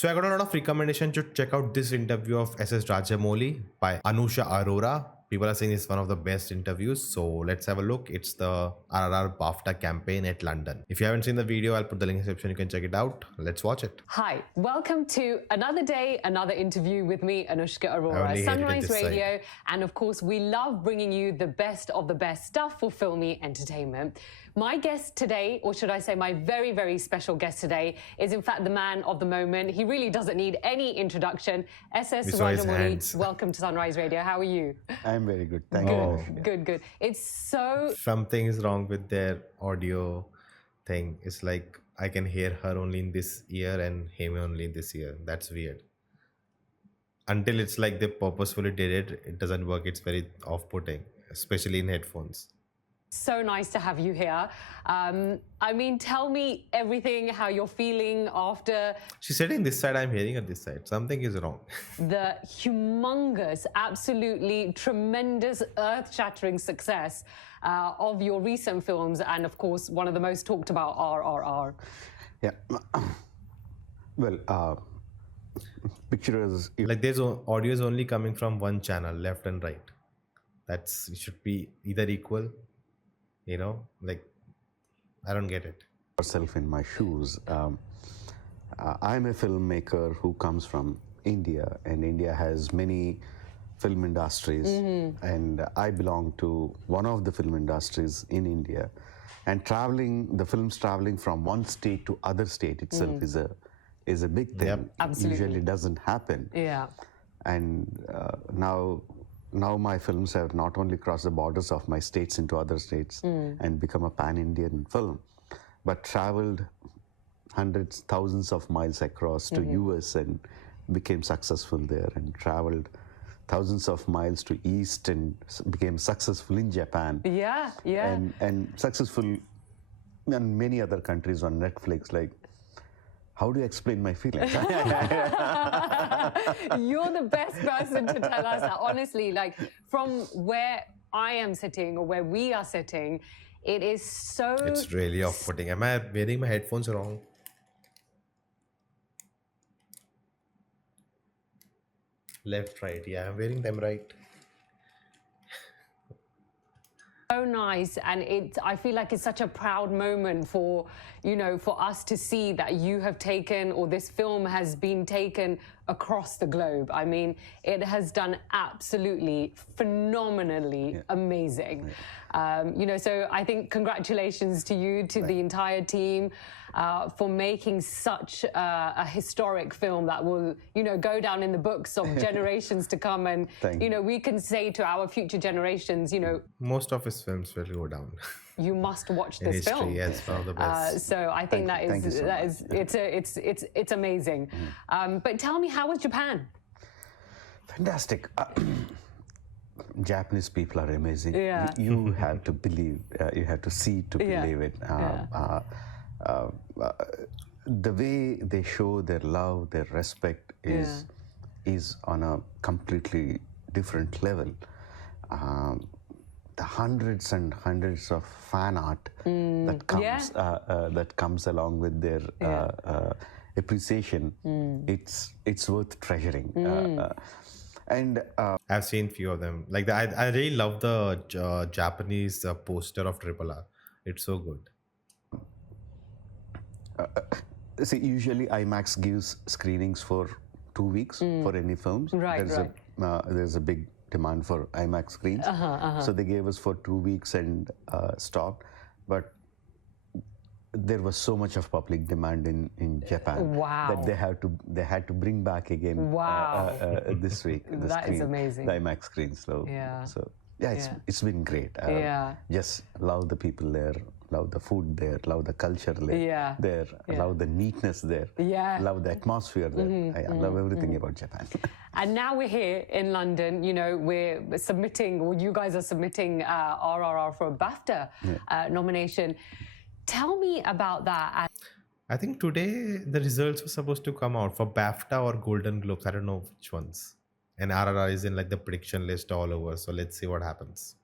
So I got a lot of recommendation to check out this interview of SS Rajamouli by Anusha Arora. People are saying it's one of the best interviews. So let's have a look. It's the RRR BAFTA campaign at London. If you haven't seen the video, I'll put the link in the description. You can check it out. Let's watch it. Hi, welcome to another day, another interview with me, Anushka Arora, Sunrise Radio. And of course, we love bringing you the best of the best stuff for filmy entertainment. My guest today, or should I say my very, very special guest today, is in fact the man of the moment. He really doesn't need any introduction. SS Rajamouli, welcome to Sunrise Radio. How are you? I'm very good. Thank you. Good. It's so... Something is wrong with their audio thing. It's like I can hear her only in this ear and him only in this ear. That's weird. Until it's like they purposefully did it, it doesn't work. It's very off-putting, especially in headphones. So nice to have you here. I mean, tell me everything, how you're feeling after... She's sitting this side, I'm hearing her this side. Something is wrong. The humongous, absolutely tremendous, earth-shattering success of your recent films and, of course, one of the most talked about, RRR. Yeah. Well, pictures... Like there's audio is only coming from one channel, left and right. It should be either equal. You know, like, I don't get it. Yourself in my shoes. I'm a filmmaker who comes from India, and India has many film industries, and I belong to one of the film industries in India. And the films traveling from one state to other state itself is a big thing. Yep. Absolutely. Usually doesn't happen. Yeah. And now my films have not only crossed the borders of my states into other states and become a pan-Indian film, but traveled hundreds, thousands of miles across to US and became successful there, and traveled thousands of miles to East and became successful in Japan. Yeah. And successful in many other countries on Netflix. Like, how do you explain my feelings? You're the best person to tell us that. Honestly, like, from where I am sitting or where we are sitting, it is so... It's really off-putting. Am I wearing my headphones wrong? Left, right. Yeah, I'm wearing them right. So nice, and I feel like it's such a proud moment for us to see that you have taken, or this film has been taken across the globe. I mean, it has done absolutely phenomenally amazing. So I think congratulations to you, to the entire team, for making such a historic film that will, go down in the books of generations to come. And, we can say to our future generations, Most of his films will go down. You must watch this film. Yes, one of the best. So I think it's amazing. But tell me, how was Japan? Fantastic. Japanese people are amazing. Yeah. You have to believe, you have to see to believe it. The way they show their love, their respect is on a completely different level. The hundreds and hundreds of fan art that comes along with their appreciation, it's worth treasuring. And I've seen few of them. Like I really love the Japanese poster of RRR. It's so good. See, usually IMAX gives screenings for 2 weeks for any films. There's a big demand for IMAX screens. So they gave us for 2 weeks and stopped. But there was so much of public demand in Japan that they had to bring back again this week. That is amazing. The IMAX screens. So it's been great. Just love the people there, love the food there, love the culture there, love the neatness there, love the atmosphere there. I love everything about Japan. And now we're here in London, we're submitting, or you guys are submitting RRR for a BAFTA nomination. Tell me about that. I think today the results were supposed to come out for BAFTA or Golden Globes. I don't know which ones. And RRR is in like the prediction list all over. So let's see what happens.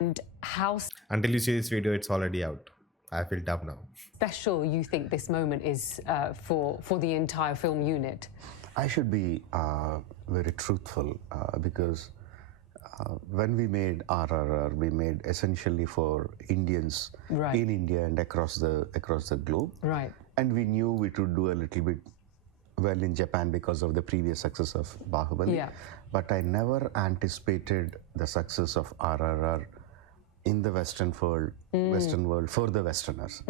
And how... Until you see this video, it's already out. I feel dumb now. Special you think this moment is for the entire film unit? I should be very truthful because when we made RRR, we made essentially for Indians in India and across the globe. Right. And we knew we would do a little bit well in Japan because of the previous success of Baahubali. Yeah. But I never anticipated the success of RRR in the Western world for the Westerners.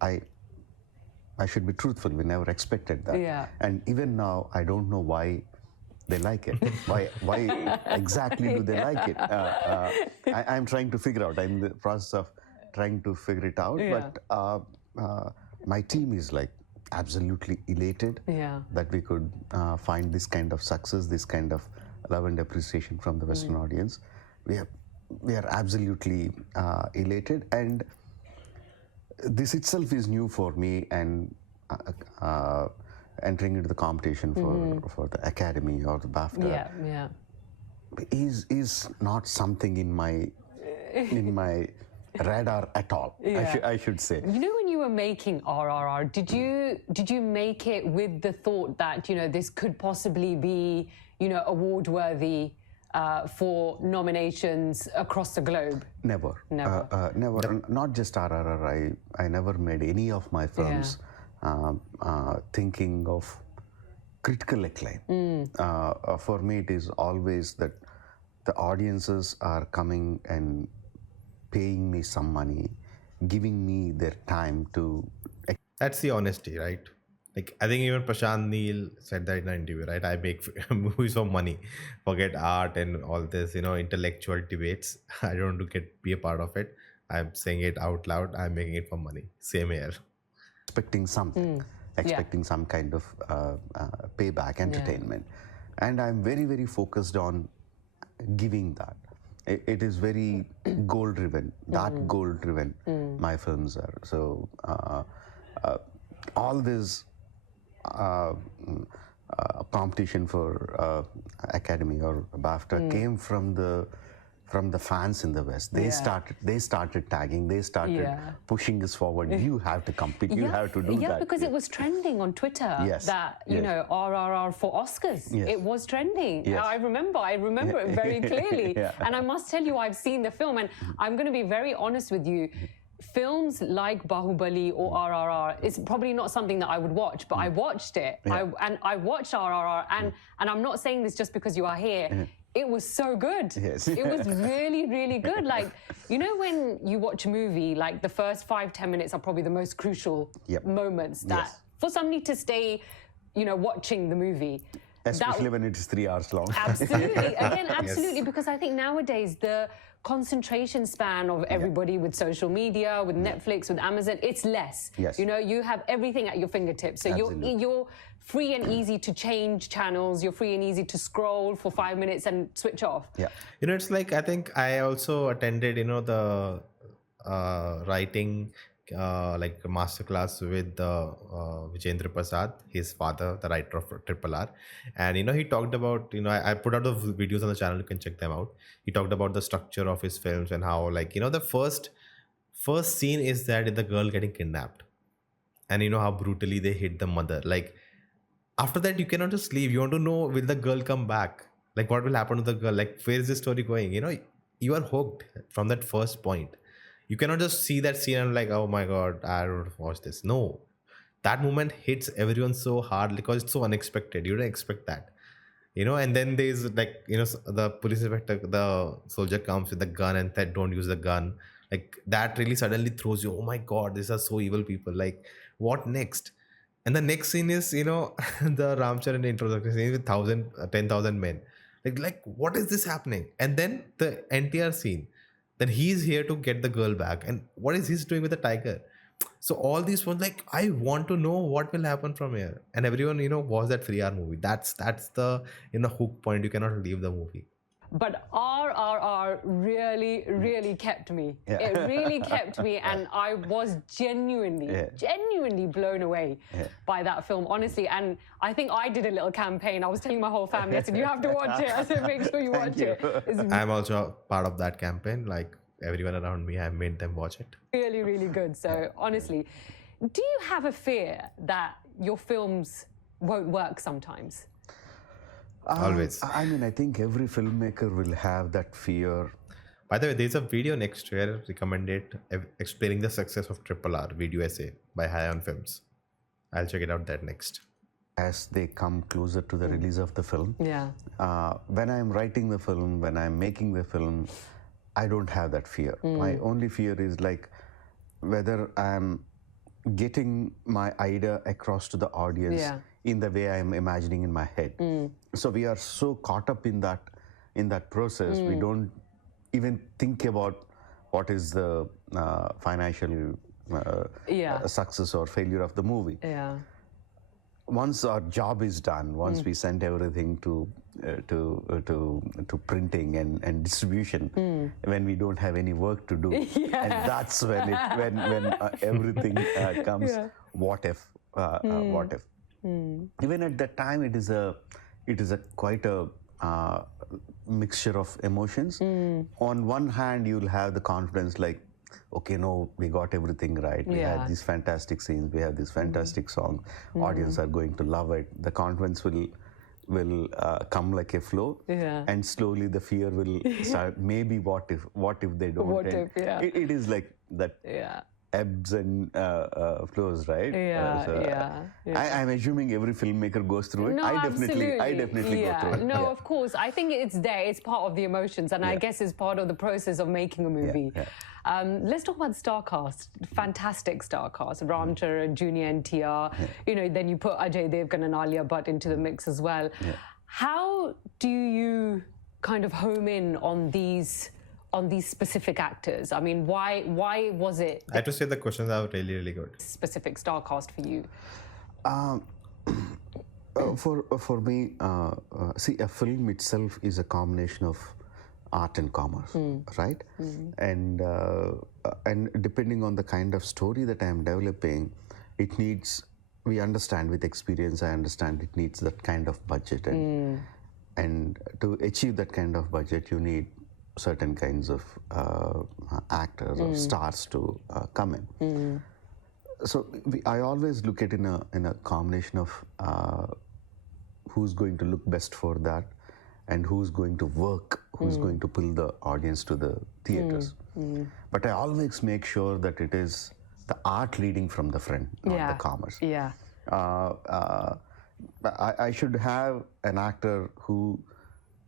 I should be truthful. We never expected that. Yeah. And even now, I don't know why they like it. Why exactly do they like it? I'm trying to figure out. I'm in the process of trying to figure it out. Yeah. But my team is like absolutely elated that we could find this kind of success, this kind of love and appreciation from the Western audience. We are absolutely elated, and this itself is new for me, and entering into the competition for the Academy or the BAFTA is not something in my radar at all. I should say. You know, when you were making RRR, did you make it with the thought that this could possibly be award worthy for nominations across the globe? Never. Never. Not just RRR. I never made any of my films thinking of critical acclaim. For me, it is always that the audiences are coming and paying me some money, giving me their time to. That's the honesty, right? Like, I think even Prashant Neel said that in an interview, right? I make movies for money, forget art and all this, intellectual debates. I don't want to be a part of it. I'm saying it out loud. I'm making it for money. Same here. Expecting something, expecting some kind of payback, entertainment. And I'm very, very focused on giving that. It is very goal-driven, that goal-driven my films are. So all this competition for Academy or BAFTA came from the fans in the West. They started tagging, they started pushing us forward. You have to compete, you have to do that. Yeah, because it was trending on Twitter that, RRR for Oscars. It was trending. I remember it very clearly. And I must tell you, I've seen the film, and I'm going to be very honest with you. Films like Baahubali or RRR is probably not something that I would watch, but I watched it. I watched RRR, and I'm not saying this just because you are here. It was so good. It was really, really good. Like, when you watch a movie, like the first 5-10 minutes are probably the most crucial moments that for somebody to stay, watching the movie. Especially when it is 3 hours long. Absolutely. Again, absolutely. Because I think nowadays the concentration span of everybody with social media, with Netflix, with Amazon, it's less. You have everything at your fingertips. So you're free and easy to change channels. You're free and easy to scroll for 5 minutes and switch off. It's like, I think I also attended, the writing like a masterclass with Vijendra Prasad, his father, the writer of RRR. And he talked about, I put out the videos on the channel, you can check them out. He talked about the structure of his films and how, like, the first scene is that the girl getting kidnapped, and how brutally they hit the mother. Like, after that you cannot just leave. You want to know, will the girl come back? Like, what will happen to the girl? Like, where is this story going? You are hooked from that first point. You cannot just see that scene and like, oh my God, I don't watch this. No, that moment hits everyone so hard because it's so unexpected. You don't expect that, and then there's like, the police inspector, the soldier comes with the gun and said, don't use the gun. Like, that really suddenly throws you, oh my God, these are so evil people. Like, what next? And the next scene is, the Ramcharan introduction scene with 10,000 men. Like, what is this happening? And then the NTR scene. Then he's here to get the girl back, and what is he doing with the tiger? So all these ones, like, I want to know what will happen from here. And everyone, watch that 3-hour movie. That's the hook point. You cannot leave the movie. But RRR really, really kept me. It really kept me, and I was genuinely blown away by that film, honestly. And I think I did a little campaign. I was telling my whole family, I said, you have to watch it. I said, make sure you watch it. I'm also part of that campaign. Like, everyone around me, I made them watch it. Really, really good. So honestly, do you have a fear that your films won't work sometimes? Always. I mean, I think every filmmaker will have that fear. By the way, there's a video next year recommended explaining the success of RRR video essay by High on Films. I'll check it out that next. As they come closer to the release of the film. Yeah. When I'm writing the film, when I'm making the film, I don't have that fear. My only fear is like whether I'm getting my idea across to the audience in the way I'm imagining in my head. So we are so caught up in that process, we don't even think about what is the financial success or failure of the movie. Yeah. Once our job is done, once we send everything to printing and distribution, when we don't have any work to do, and that's when everything comes. What if? What if? Even at that time, it is a quite a mixture of emotions. On one hand, you'll have the confidence, like, okay, no, we got everything right. We had these fantastic scenes. We have this fantastic song. Audience are going to love it. The confidence will come like a flow, and slowly the fear will start. Maybe what if they don't? What if? Yeah. It is like that. Ebbs and flows, right? I'm assuming every filmmaker goes through it. No, I definitely go through it. No, of course. I think it's there. It's part of the emotions, and I guess it's part of the process of making a movie. Let's talk about the star cast. Fantastic star cast. Ram Charan, Junior NTR. You know, then you put Ajay Devgan and Alia Bhatt into the mix as well. How do you kind of home in on these specific actors? I mean, why was it I have to say the questions are really, really good. specific star cast for you? For me, see, a film itself is a combination of art and commerce, right? And depending on the kind of story that I am developing, it needs. We understand with experience. I understand it needs that kind of budget, and to achieve that kind of budget, you need certain kinds of actors or stars to come in. So I always look at in a combination of who's going to look best for that, and who's going to work, who's going to pull the audience to the theaters. But I always make sure that it is the art leading from the front, not the commerce. I should have an actor who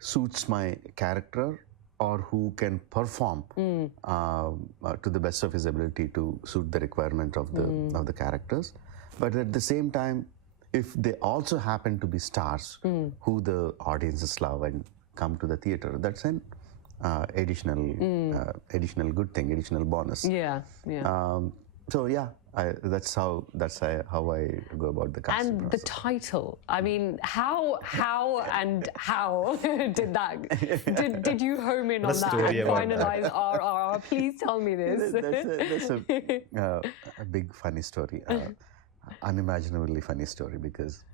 suits my character, or who can perform to the best of his ability to suit the requirement of the characters. But at the same time, if they also happen to be stars who the audiences love and come to the theater, that's an additional good thing, additional bonus. So that's how I go about the casting And process. the title, I mean, how did that? Did you home in on that story and about finalize RRR? Please tell me this. That's a big funny story, unimaginably funny story, because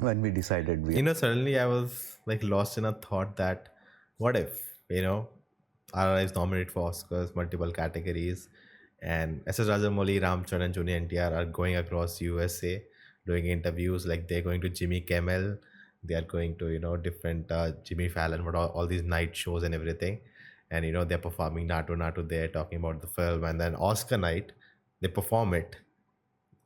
when we decided Suddenly I was like lost in a thought that what if, RRR is nominated for Oscars, multiple categories, and SS Rajamouli, Ram Charan and Junior NTR are going across USA doing interviews, like they're going to Jimmy Kimmel, they are going to, different Jimmy Fallon, but all these night shows and everything. And, they're performing Natu there, talking about the film. And then Oscar night, they perform it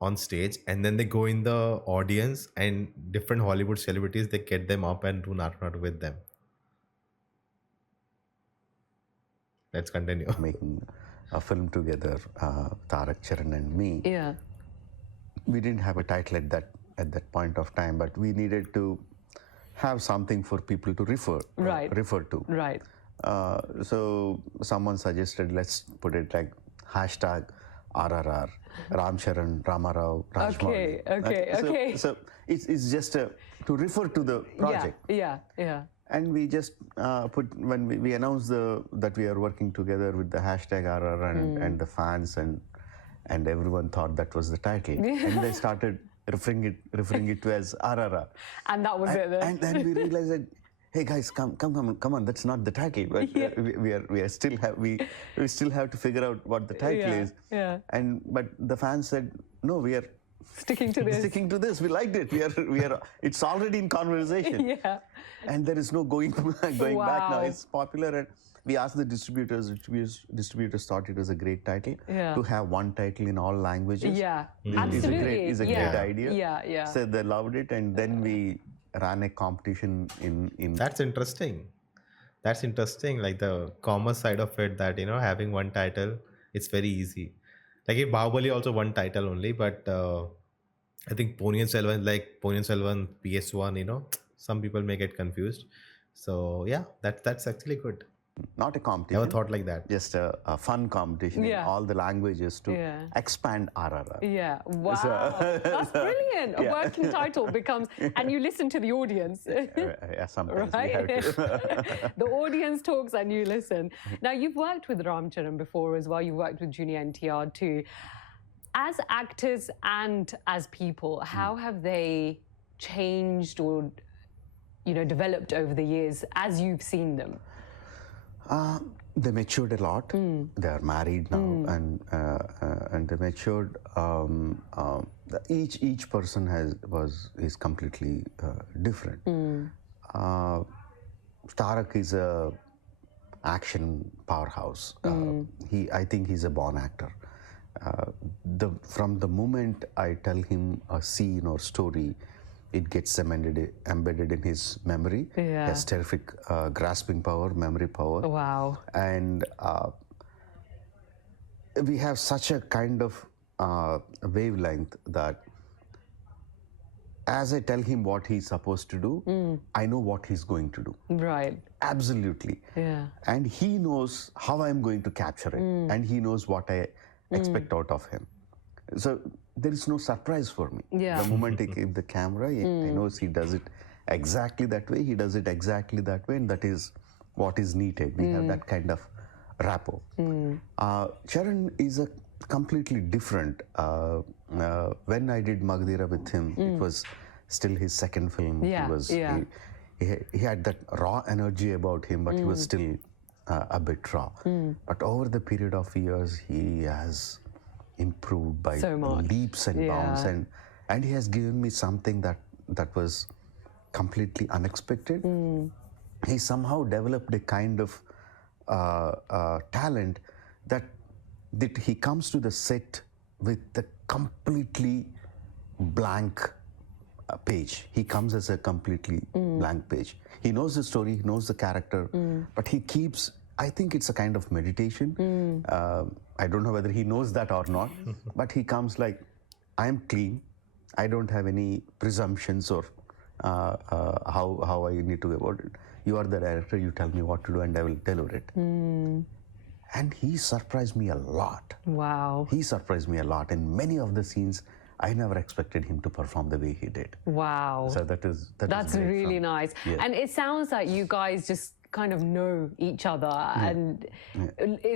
on stage, and then they go in the audience, and different Hollywood celebrities, they get them up and do Natu with them. Let's continue. Making a film together, Tarak, Charan and me. We didn't have a title at that point of time, but we needed to have something for people to refer to. Right. So someone suggested, let's put it like hashtag RRR, Ram Charan, Ramarao, Rajamouli. Okay. So it's just to refer to the project. Yeah. And we just put, when we announced that we are working together with the hashtag RRR and the fans and everyone thought that was the title. And they started referring it to as RRR. And that was it then. And then we realized that, hey guys, come on, that's not the title. But we still have to figure out what the title is. Yeah. But the fans said, no, we are sticking to this. We liked it. We are. It's already in conversation. Yeah. And there is no going back now. Wow. It's popular, and we asked the distributors. Distributors thought it was a great title to have one title in all languages. Yeah, absolutely. It's a great idea. Yeah. So they loved it, and then we ran a competition in. That's interesting. That's interesting. Like the commerce side of it, that having one title, it's very easy. Like if Baahubali also one title only, but I think Ponniyin Selvan PS1. Some people may get confused. So yeah, that's actually good. Not a competition. Never thought like that. Just a fun competition in all the languages to expand RRR. Yeah, wow, that's brilliant. A working title becomes, and you listen to the audience. Yeah, sometimes right? we have to. The audience talks and you listen. Now, you've worked with Ramcharan before as well. You've worked with Junior NTR too. As actors and as people, how have they changed or developed over the years as you've seen them? They matured a lot. They are married now, and they matured. Each person is completely different. Tarak is a action powerhouse. I think he's a born actor. From the moment I tell him a scene or story, it gets embedded in his memory. He has terrific grasping power, memory power. Wow. And we have such a kind of wavelength that as I tell him what he's supposed to do, I know what he's going to do. Right. Absolutely. Yeah. And he knows how I'm going to capture it. And he knows what I expect out of him. So there is no surprise for me. Yeah. The moment I give the camera, I know he does it exactly that way. He does it exactly that way, and that is what is needed. We have that kind of rapport. Charan is a completely different. When I did Magdira with him, it was still his second film. Yeah, He had that raw energy about him, but he was still a bit raw. But over the period of years, he has improved by so leaps and bounds, and he has given me something that was completely unexpected. He somehow developed a kind of talent that he comes to the set with the completely blank page. He comes as a completely blank page. He knows the story, he knows the character, but he keeps, I think it's a kind of meditation. I don't know whether he knows that or not, but he comes like, I'm clean, I don't have any presumptions or how I need to go about it. You are the director, you tell me what to do and I will deliver it. And he surprised me a lot. Wow. He surprised me a lot. In many of the scenes, I never expected him to perform the way he did. Wow. So that's really nice. Yeah. And it sounds like you guys just kind of know each other. And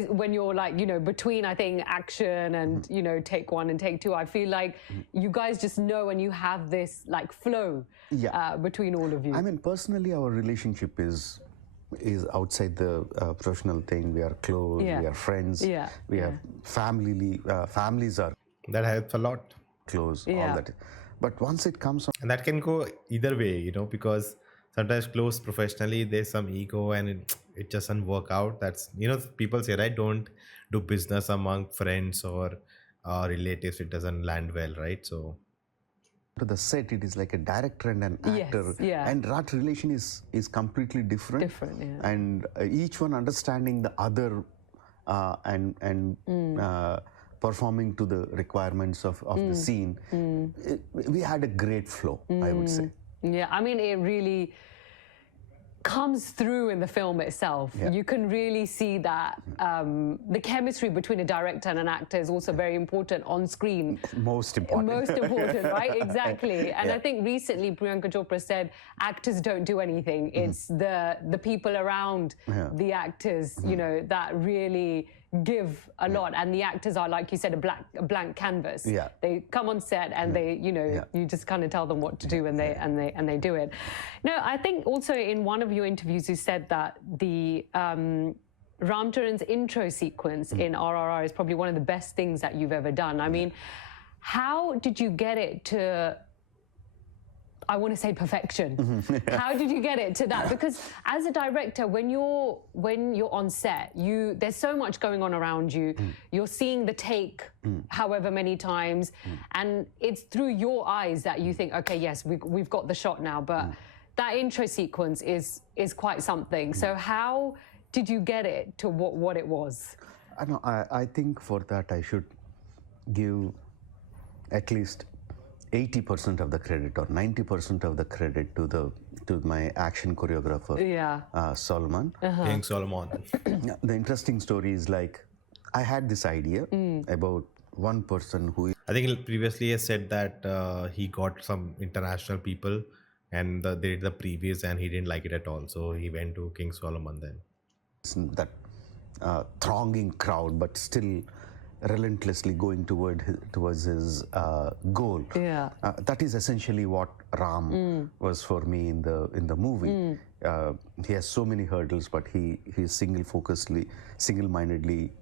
when you're like, between, I think, action and, take one and take two, I feel like you guys just know and you have this like flow between all of you. I mean, personally, our relationship is outside the professional thing. We are close, we are friends, we have families are That helps a lot. close, all that. But once it comes on, And that can go either way, because sometimes close professionally, there's some ego and it just doesn't work out. That's, people say, right, don't do business among friends or relatives. It doesn't land well, right? So to the set, it is like a director and an actor. And that relation is completely different. And each one understanding the other and performing to the requirements of the scene. We had a great flow, I would say. Yeah, I mean, it really comes through in the film itself. You can really see that the chemistry between a director and an actor is also very important on screen. Most important. Most important, right? Exactly. And I think recently Priyanka Chopra said actors don't do anything. It's the people around the actors, that really give a lot, and the actors are, like you said, a blank canvas. Yeah. They come on set and they, you just kind of tell them what to do, and they do it. No, I think also in one of your interviews you said that the Ram Charan's intro sequence in RRR is probably one of the best things that you've ever done. I mean, how did you get it to, I want to say, perfection? How did you get it to that? Because as a director, when you're on set, there's so much going on around you. You're seeing the take however many times, and it's through your eyes that you think, okay, yes, we've got the shot now. But that intro sequence is quite something. So how did you get it to what it was? I think for that I should give at least 80% of the credit or 90% of the credit to my action choreographer, Solomon. King Solomon. The interesting story is, like, I had this idea about one person who... I think previously he said that he got some international people and they did the previews and he didn't like it at all. So he went to King Solomon then. That thronging crowd, but still relentlessly going towards his goal. That is essentially what Ram was for me in the movie. He has so many hurdles, but he single-mindedly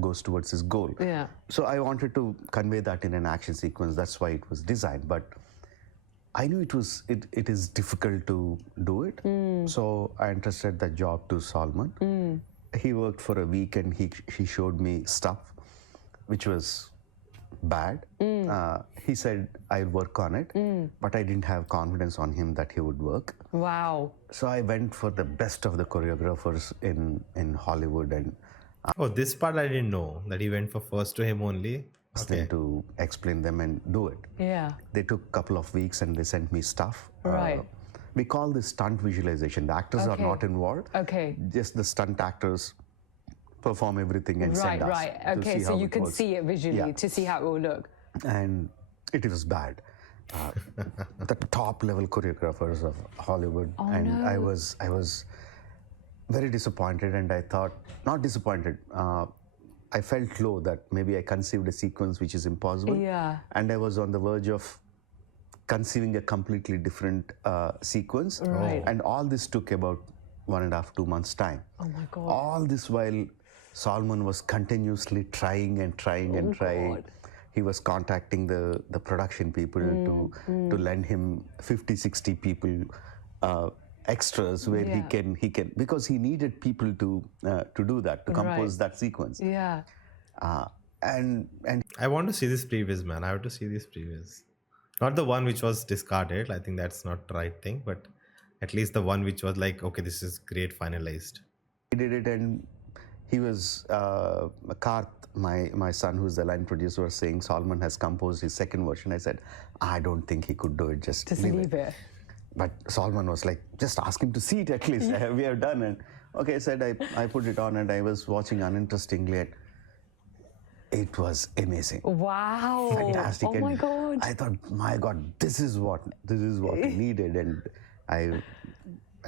goes towards his goal. So I wanted to convey that in an action sequence. That's why it was designed. But I knew it is difficult to do it. So I entrusted that job to Solomon. He worked for a week and he showed me stuff which was bad. He said I'd work on it, but I didn't have confidence on him that he would work. Wow. So I went for the best of the choreographers in Hollywood and oh, this part I didn't know, that he went for first to him only. asked them to explain them and do it. They took a couple of weeks and they sent me stuff. Right. We call this stunt visualization. The actors are not involved. Just the stunt actors perform everything and send us. Okay, so you can see it visually to see how it will look. And it was bad. The top level choreographers of Hollywood, I was very disappointed, and I thought, not disappointed, I felt low that maybe I conceived a sequence which is impossible, and I was on the verge of conceiving a completely different sequence, and all this took about 1.5 to 2 months time. Oh my God. All this while Solomon was continuously trying and trying and trying. God. He was contacting the production people to lend him 50-60 people extras where he can because he needed people to do that, to compose that sequence. And I want to see this previous, man. I have to see this previous. Not the one which was discarded. I think that's not the right thing, but at least the one which was like, okay, this is great, finalized. he did it, and he was Karth, my son, who's the line producer, was saying Solomon has composed his second version. I said, I don't think he could do it. Just leave it. But Solomon was like, just ask him to see it at least. We have done it. Okay, I said, I put it on and I was watching uninterestingly. It was amazing. Wow. Fantastic. Oh my God. I thought, my God, this is what he needed. And I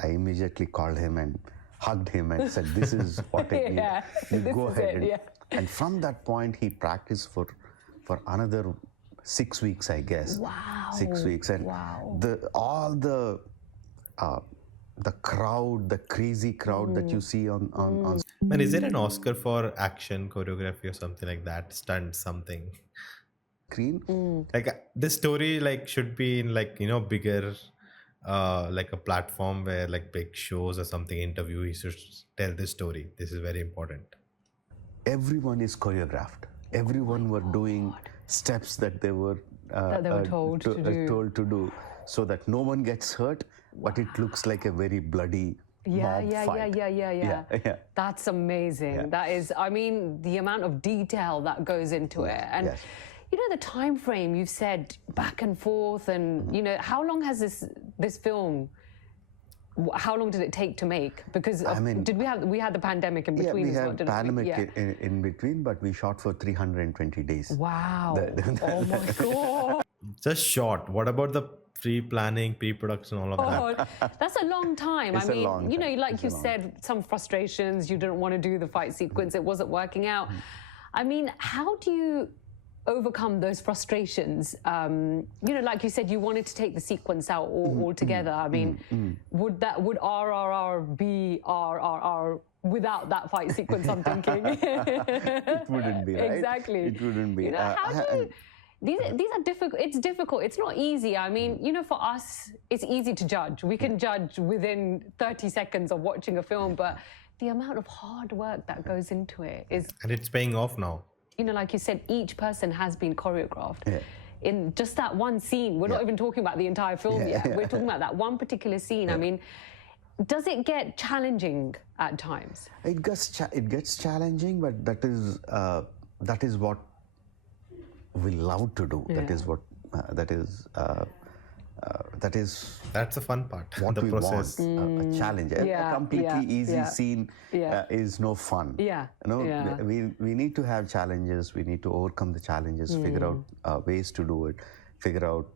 immediately called him and hugged him and said, this is what I need. You go ahead. And from that point, he practiced for another 6 weeks, I guess. Wow. 6 weeks. And all the crowd, the crazy crowd that you see on Man, is there an Oscar for action choreography or something like that? Stunt something. screen? Like this story like should be in like, you know, bigger like a platform where like big shows or something interview, he should tell this story. This is very important. Everyone is choreographed. Everyone were doing steps that they were told to do, so that no one gets hurt, but it looks like a very bloody mob fight. Yeah. That's amazing. That is, I mean, the amount of detail that goes into it. And you know, the time frame you've said back and forth, and you know, how long has this film, how long did it take to make? Because we had the pandemic in between. We had pandemic in between, but we shot for 320 days. Wow. Oh my God. Just short. What about the Pre-planning, pre-production, all of that. Oh, that's a long time. It's I a mean, long you know, time. like It's you a long said, some frustrations, you didn't want to do the fight sequence, it wasn't working out. I mean, how do you overcome those frustrations? You know, like you said, you wanted to take the sequence out altogether. I mean, would RRR be RRR without that fight sequence, I'm thinking? It wouldn't be, right? Exactly. It wouldn't be. You know, how do you... These are difficult. It's difficult. It's not easy. I mean, you know, for us, it's easy to judge. We can judge within 30 seconds of watching a film, but the amount of hard work that goes into it is... And it's paying off now. You know, like you said, each person has been choreographed. Yeah. In just that one scene. We're not even talking about the entire film yet. We're talking about that one particular scene. I mean, does it get challenging at times? It gets challenging, but that is what we love to do. That is what that is That's the fun part. what the we process. want. A challenge. A completely easy scene is no fun. Yeah. You know, we need to have challenges. We need to overcome the challenges. Figure out ways to do it. Figure out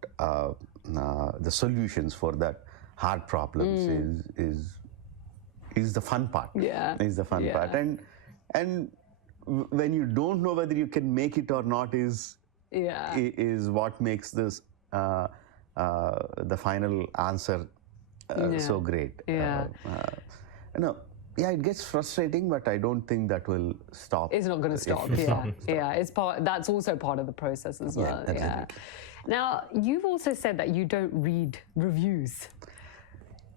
the solutions for that hard problems. Is the fun part. Yeah. Is the fun part. And when you don't know whether you can make it or not is what makes this the final answer so great. Yeah. You know, it gets frustrating, but I don't think that will stop. It's not going to stop. It's part. That's also part of the process as well. Absolutely. Now, you've also said that you don't read reviews.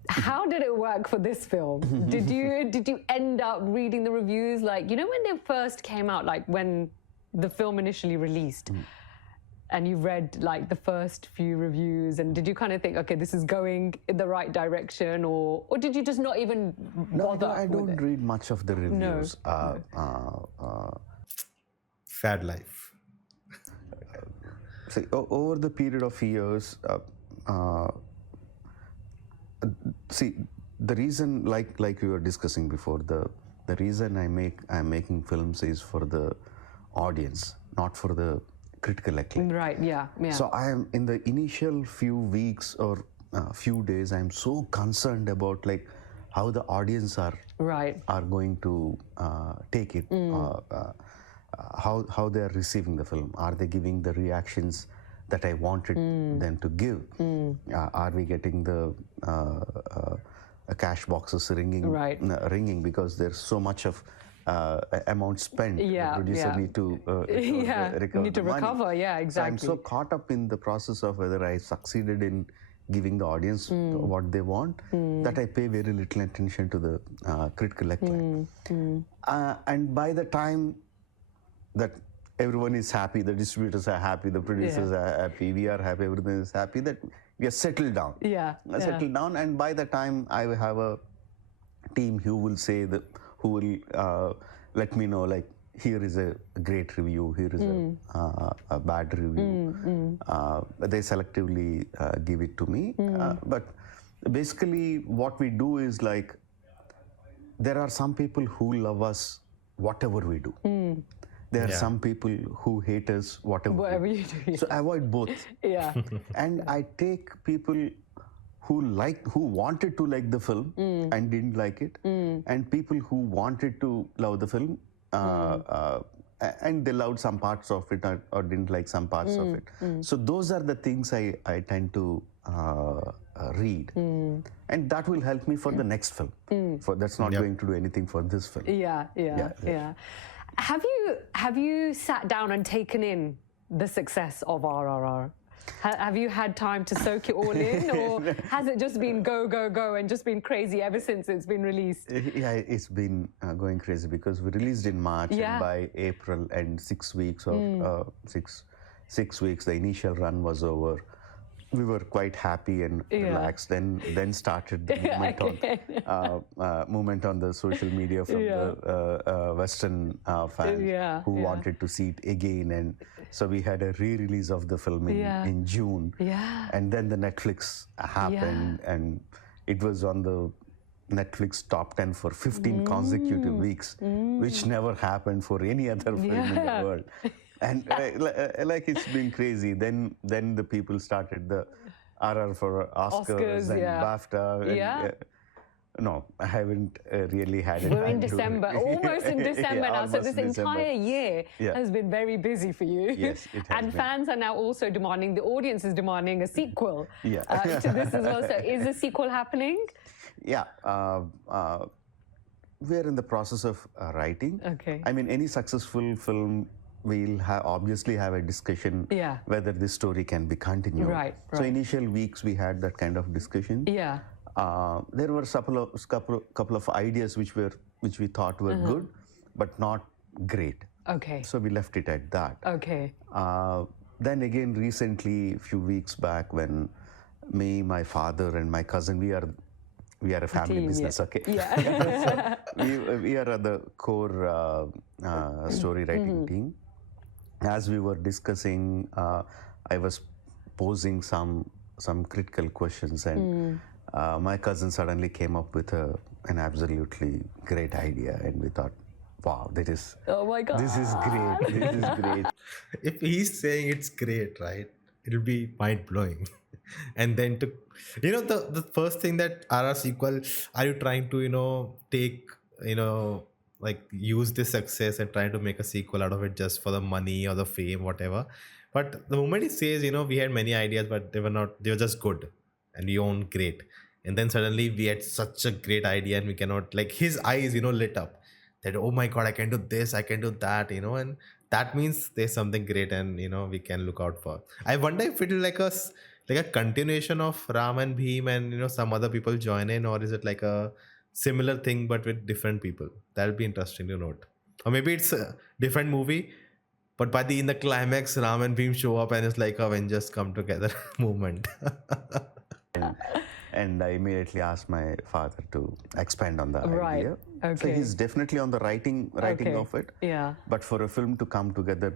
How did it work for this film? Did you end up reading the reviews? Like, you know, when they first came out, like when the film initially released, and you read like the first few reviews, and did you kind of think, okay, this is going in the right direction, or did you just not even bother? No, I don't read much of the reviews. Sad life. So, over the period of years, see, the reason, like we were discussing before, the reason I'm making films is for the audience, not for the critical acclaim. Right. Yeah. So I am in the initial few weeks or few days, I'm so concerned about like how the audience are going to take it, how they are receiving the film. Are they giving the reactions that I wanted them to give? Are we getting the cash boxes ringing because there's so much of amount spent. The producer need to recover. Yeah, exactly. So I'm so caught up in the process of whether I succeeded in giving the audience what they want that I pay very little attention to the critical acclaim. And by the time that everyone is happy, the distributors are happy, the producers are happy, we are happy, everything is happy, that we are settled down. Settled down, and by the time I will have a team who will say that, who will let me know, like, here is a great review, here is a bad review. They selectively give it to me. But basically what we do is like, there are some people who love us whatever we do. There are some people who hate us whatever you do. So I avoid both. And I take people who wanted to like the film and didn't like it, and people who wanted to love the film and they loved some parts of it or didn't like some parts of it. So those are the things I tend to read, and that will help me for the next film. That's not going to do anything for this film. Have you sat down and taken in the success of RRR? Have you had time to soak it all in, or has it just been go, go, go and just been crazy ever since it's been released? Yeah, it's been going crazy because we released in March, and by April and 6 weeks or 6 weeks, the initial run was over. We were quite happy and relaxed. Then started the movement on the social media from the Western fans who wanted to see it again, and so we had a re-release of the film in June, and then the Netflix happened, and it was on the Netflix top 10 for 15 consecutive weeks, which never happened for any other film in the world. And like it's been crazy. Then the people started, the RR for Oscars and yeah. BAFTA. And, Yeah. no, I haven't really had it. We're in December, almost in December Yeah, now. So almost this December. entire year Yeah. has been very busy for you. Yes, it has And been. fans are now also demanding, the audience is demanding a sequel Yeah. to this as well. So is a sequel happening? Yeah. We're in the process of writing. Okay. I mean, any successful film will obviously have a discussion Yeah. whether this story can be continued. Right, So right. initial weeks we had that kind of discussion. Yeah. There were couple of ideas which we thought were good, but not great. Okay. So we left it at that. Okay. Then again, recently, a few weeks back, when me, my father, and my cousin, we are a family Team, business, yeah. okay? Yeah. We are at the core story writing team. As we were discussing, I was posing some critical questions, and my cousin suddenly came up with an absolutely great idea, and we thought, wow, Oh my God. this is great. This is great. If he's saying it's great, right, it'll be mind blowing. And then the first thing that RR sequel, are you trying to take like use this success and trying to make a sequel out of it just for the money or the fame, whatever? But the moment he says, we had many ideas, but they were just good and we own great. And then suddenly we had such a great idea and we cannot, like, his eyes lit up that, oh my God, I can do this, I can do that, and that means there's something great and we can look out for. I wonder if it is like a continuation of Ram and Bheem and some other people join in, or is it like a similar thing but with different people? That'll be interesting to note. Or maybe it's a different movie, but in the climax, Ram and Bheem show up and it's like Avengers come together movement. And I immediately asked my father to expand on the Right. idea. So Okay. he's definitely on the writing Okay. of it. Yeah. But for a film to come together,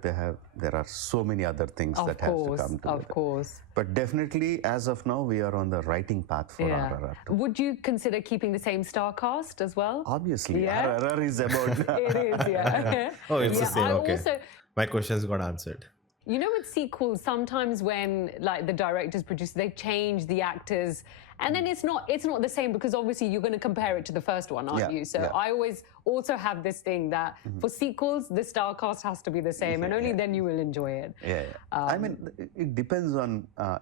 there are so many other things Of that have to course. come together. Of course. But definitely, as of now, we are on the writing path for Yeah. RRR 2. Would you consider keeping the same star cast as well? Obviously, Yeah. RRR is about. It is, yeah. Oh, it's the Yeah, same. I Okay. also, My questions got answered. with sequels, sometimes when like the directors, producers, they change the actors, and then it's not the same, because obviously you're going to compare it to the first one, aren't Yeah, you? So yeah. I always also have this thing that for sequels, the star cast has to be the same, and only then you will enjoy it. Yeah. I mean, it depends on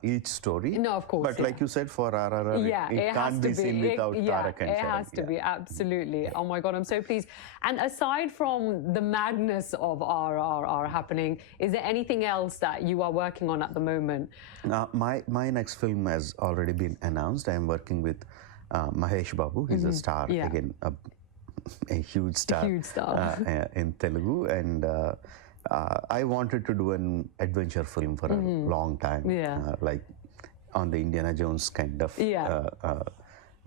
each story. No, of course, But yeah. like you said, for RRR, Yeah, it has can't to be seen without Tarak and it Sharan. has to Yeah. be, absolutely. Oh my God, I'm so pleased. And aside from the madness of RRR happening, is there anything else that you are working on at the moment? Now, my next film has already been announced. I am working with Mahesh Babu. He's a star, Yeah. again, a huge star, Huge star. In Telugu. And I wanted to do an adventure film for a long time. Yeah. Like on the Indiana Jones kind of Yeah.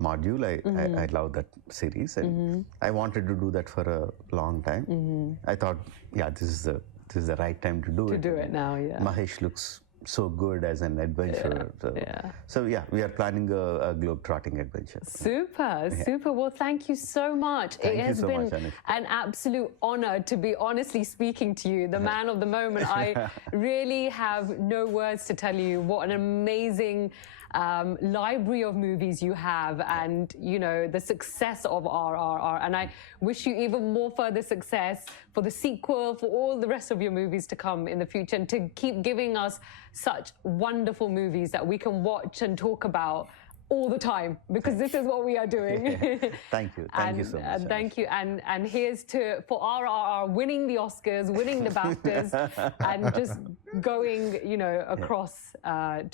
module. I love that series. And I wanted to do that for a long time. I thought, yeah, this is the right time to do it. To do it now, yeah. Mahesh looks so good as an adventurer. So yeah, we are planning a globe-trotting adventure. Super, super. Well, thank you so much. Thank It you has so been much, Anish. an absolute honor to be honestly speaking to you, the man of the moment. I really have no words to tell you what an amazing library of movies you have, and the success of RRR, and I wish you even more further success for the sequel, for all the rest of your movies to come in the future, and to keep giving us such wonderful movies that we can watch and talk about all the time, because this is what we are doing. Thank you you so much. Thank you, and here's for RRR winning the Oscars, winning the BAFTAs, and just going across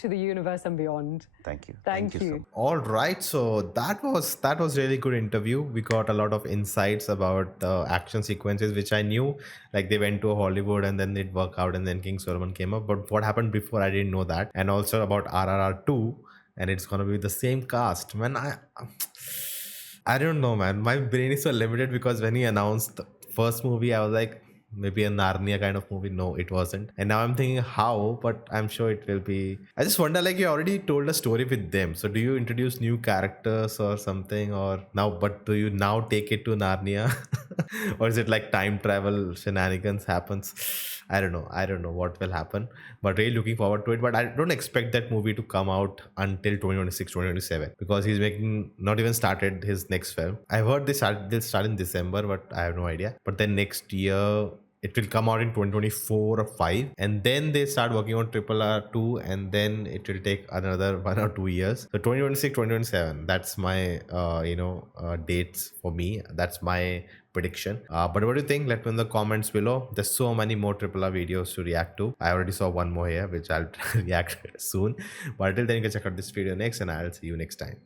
to the universe and beyond. Thank you. Thank so you. much. All right, so that was really good interview. We got a lot of insights about the action sequences, which I knew, like they went to Hollywood and then it worked out, and then King Solomon came up. But what happened before, I didn't know that. And also about RRR 2, and it's gonna be the same cast. Man, I don't know, man. My brain is so limited, because when he announced the first movie, I was like, maybe a Narnia kind of movie. No, it wasn't. And now I'm thinking how, but I'm sure it will be. I just wonder, like, you already told a story with them. So do you introduce new characters or something, but do you now take it to Narnia? Or is it like time travel shenanigans happens? I don't know what will happen, but really looking forward to it. But I don't expect that movie to come out until 2026, 2027, because he's making not even started his next film. I've heard they'll start in December, but I have no idea. But then next year it will come out in 2024 or 5, and then they start working on triple R 2, and then it will take another 1 or 2 years. So 2026, 2027, that's my dates for me. That's my prediction. But what do you think? Let me know in the comments below. There's so many more triple R videos to react to. I already saw one more here which I'll react soon, but until then you can check out this video next, and I'll see you next time.